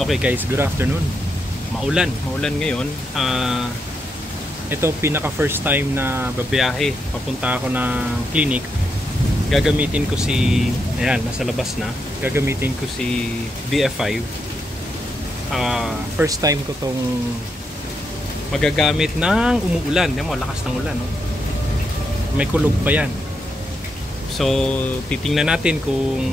Okay guys, good afternoon. Maulan ngayon. Ito pinaka first time na babiyahe. Papunta ako ng clinic. Gagamitin ko si, ayan, nasa labas na. Gagamitin ko si VF5. First time ko tong magagamit ng umuulan. Yan mo, lakas ng ulan, no? May kulog pa yan. So, titingnan natin kung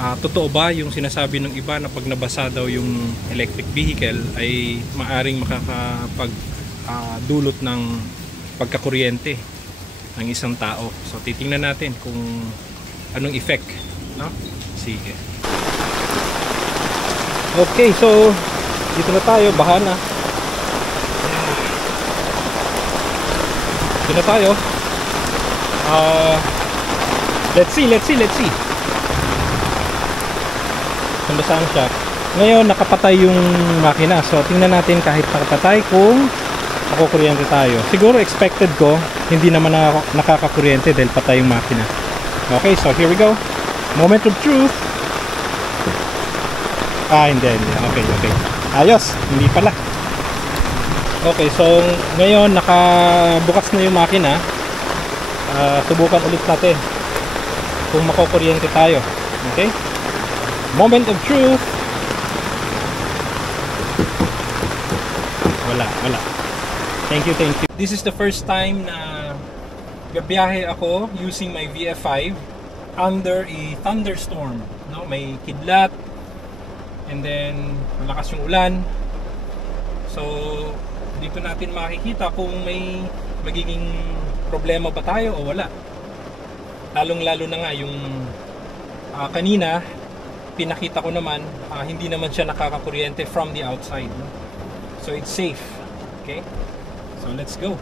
totoo ba yung sinasabi ng iba na pag nabasa daw yung electric vehicle ay maaring makakapagdulot ng pagkakuryente ng isang tao. So, titingnan natin kung anong effect, no? Sige. Okay, so dito na tayo, baha na. Dito na tayo. Let's see. Saan siya? Ngayon nakapatay yung makina. So tingnan natin kahit nakapatay kung nakukuryente tayo. Siguro expected ko hindi naman nakakakuryente dahil patay yung makina. Okay, so here we go. Moment of truth. Hindi. Okay. Ayos, hindi pala. Okay, so ngayon nakabukas na yung makina. Subukan ulit natin kung makukuryente tayo. Okay? Moment of truth. Wala. Thank you. This is the first time na gabiyahe ako using my VF5 under a thunderstorm. No, may kidlat and then malakas yung ulan. So dito natin makikita kung may magiging problema ba tayo o wala. Lalong-lalo na nga yung kanina pinakita ko naman, hindi naman siya nakakakuryente from the outside, no? So it's safe. Okay, so let's go.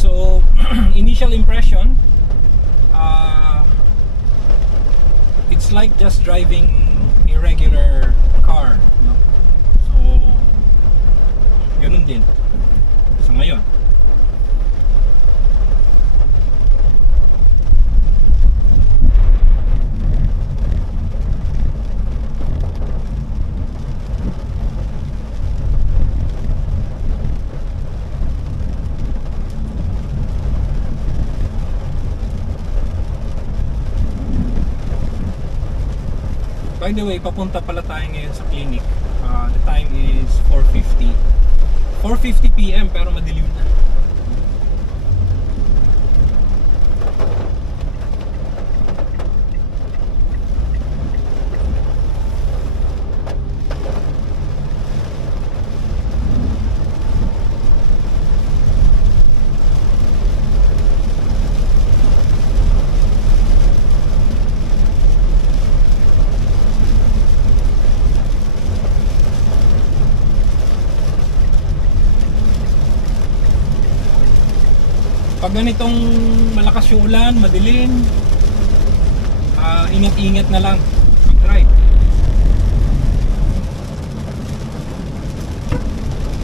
So initial impression, it's like just driving a regular car, no? So ganun din sa ngayon. By the way, papunta pala tayo ngayon sa clinic. The time is 4:50 PM pero madilim na. Pag ganitong malakas yung ulan, madilim, ingat-ingat na lang mag-drive.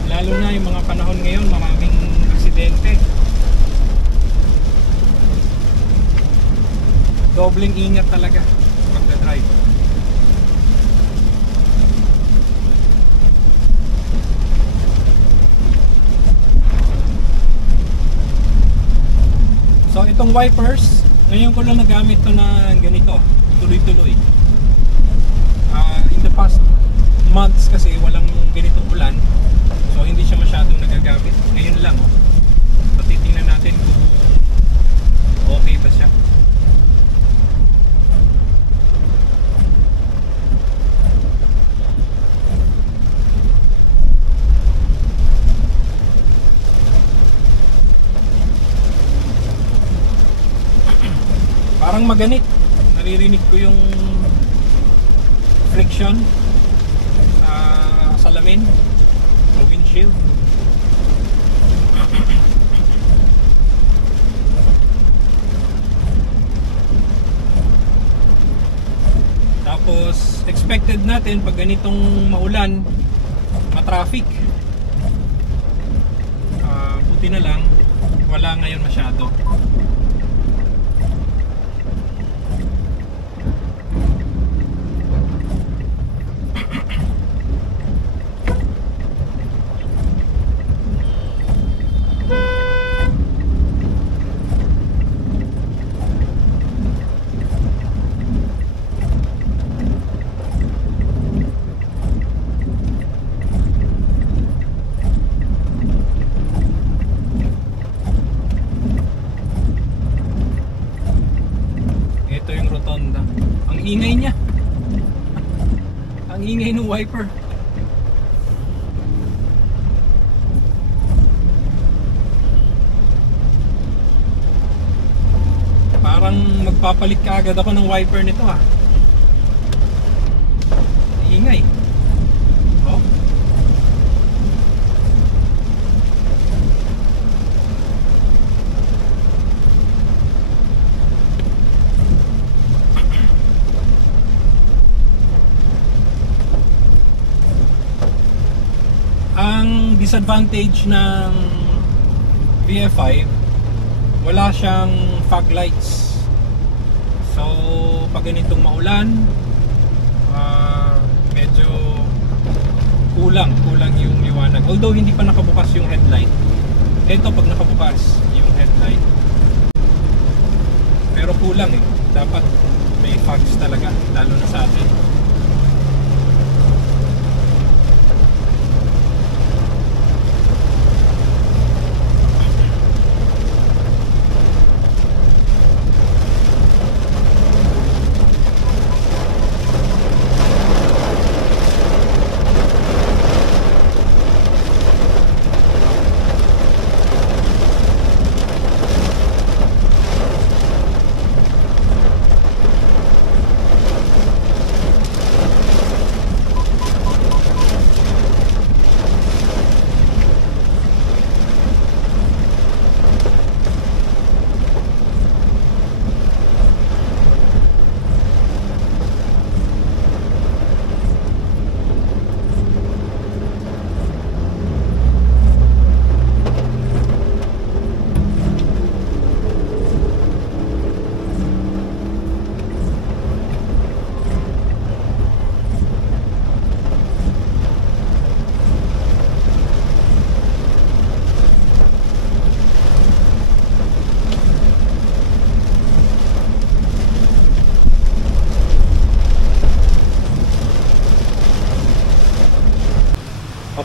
Lalo na yung mga panahon ngayon, maraming aksidente. Dobleng ingat talaga pag-drive. So itong wipers, ngayon ko lang nagamit to na ganito, tuloy-tuloy. In the past months kasi walang ganitong ulan, so hindi siya masyadong nagagamit. Ngayon lang, so titingnan natin kung okay ba siya. maganit. Naririnig ko yung friction sa salamin o windshield. Tapos expected natin pag ganitong maulan, matraffic. Buti na lang wala ngayon masyado. Ang ingay niya. Ang ingay ng wiper. Parang magpapalit ka agad ako ng wiper nito ah. Ingay. Oh. Ang disadvantage ng VF5, wala siyang fog lights. So pag ganitong maulan, medyo kulang yung liwanag. Although hindi pa nakabukas yung headlight. Ito pag nakabukas yung headlight, pero kulang eh. Dapat may fogs talaga, lalo na sa atin.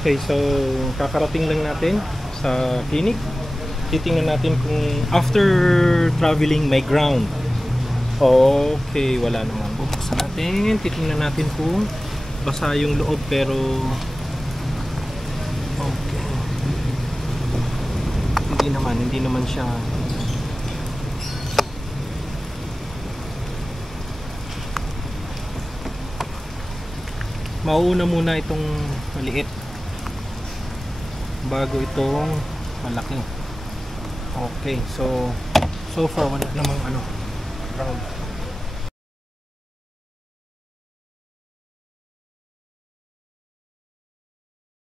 Okay, so kakarating lang natin sa clinic. Titingnan natin kung after traveling may ground. Okay, wala naman. Bubuksan natin. Titingnan natin kung basa yung loob pero okay. Hindi naman siya. Mauuna muna itong maliit bago itong malaki. Okay, so far wala namang ground.